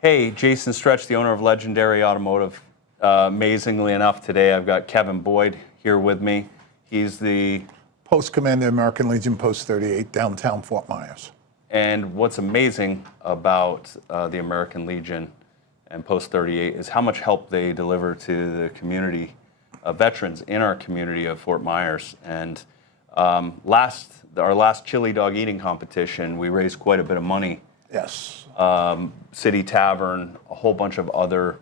Hey, Jason Stretch, the owner of Legendary Automotive. Amazingly enough, today I've got Kevin Boyd here with me. He's the Post Commander, American Legion, Post 38, downtown Fort Myers. And what's amazing about the American Legion and Post 38 is how much help they deliver to the community, veterans in our community of Fort Myers. And our last chili dog eating competition, we raised quite a bit of money. Yes. City Tavern, a whole bunch of other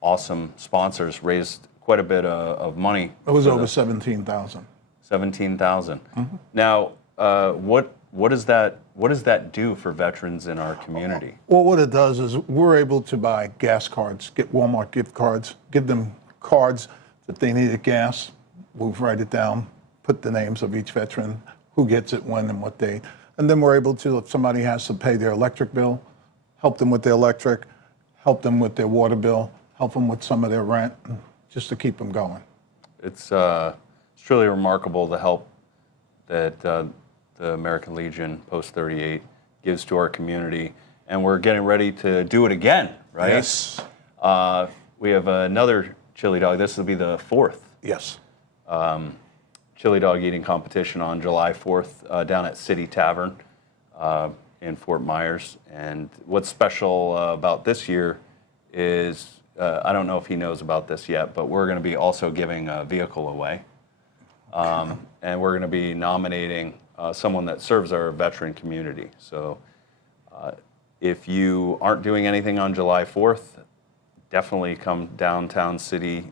awesome sponsors raised quite a bit of money. It was over 17,000. 17,000. Mm-hmm. Now, what does that do for veterans in our community? Well, what it does is we're able to buy gas cards, get Walmart gift cards, give them cards that they needed gas. We'll write it down, put the names of each veteran, who gets it, when, and what date. And then we're able to, if somebody has to pay their electric bill, help them with their electric, help them with their water bill, help them with some of their rent, just to keep them going. It's truly remarkable the help that the American Legion Post 38 gives to our community, and we're getting ready to do it again, right? Yes. We have another chili dog. This will be the fourth. Yes. Chili dog eating competition on July 4th down at City Tavern in Fort Myers. And what's special about this year is, I don't know if he knows about this yet, but we're going to be also giving a vehicle away. And we're going to be nominating someone that serves our veteran community. So if you aren't doing anything on July 4th, definitely come downtown City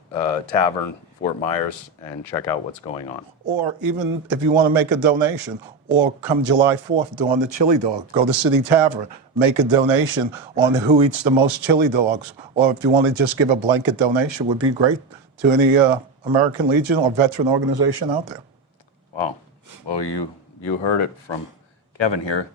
Tavern, Fort Myers, and check out what's going on. Or even if you want to make a donation, or come July 4th during the chili dog, go to City Tavern, make a donation on who eats the most chili dogs. Or if you want to just give a blanket donation, would be great to any American Legion or veteran organization out there. Wow. Well, you heard it from Kevin here.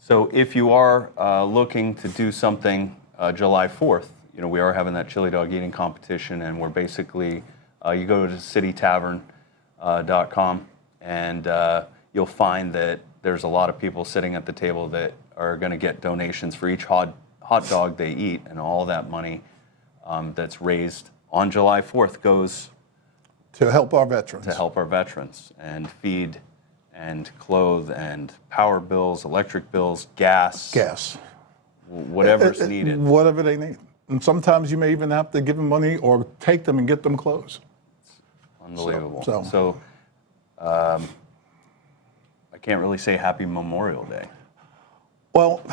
So if you are looking to do something July 4th, we are having that chili dog eating competition, and we're basically, you go to citytavern.com, and you'll find that there's a lot of people sitting at the table that are going to get donations for each hot dog they eat, and all that money that's raised on July 4th goes to help our veterans. To help our veterans and feed and clothe and power bills, electric bills, gas. Whatever's needed. Whatever they need. And sometimes you may even have to give them money or take them and get them clothes. Unbelievable. So I can't really say Happy Memorial Day. Well,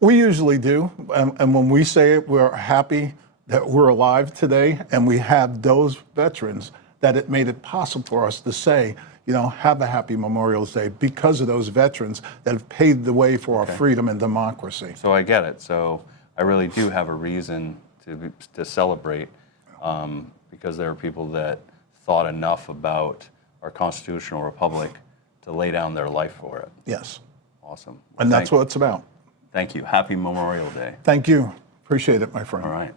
we usually do. And when we say it, we're happy that we're alive today and we have those veterans, that it made it possible for us to say, have a Happy Memorial Day because of those veterans that have paved the way for our freedom and democracy. So I get it. So I really do have a reason to celebrate because there are people that thought enough about our constitutional republic to lay down their life for it. Yes. Awesome. And that's what it's about. Thank you. Happy Memorial Day. Thank you. Appreciate it, my friend. All right.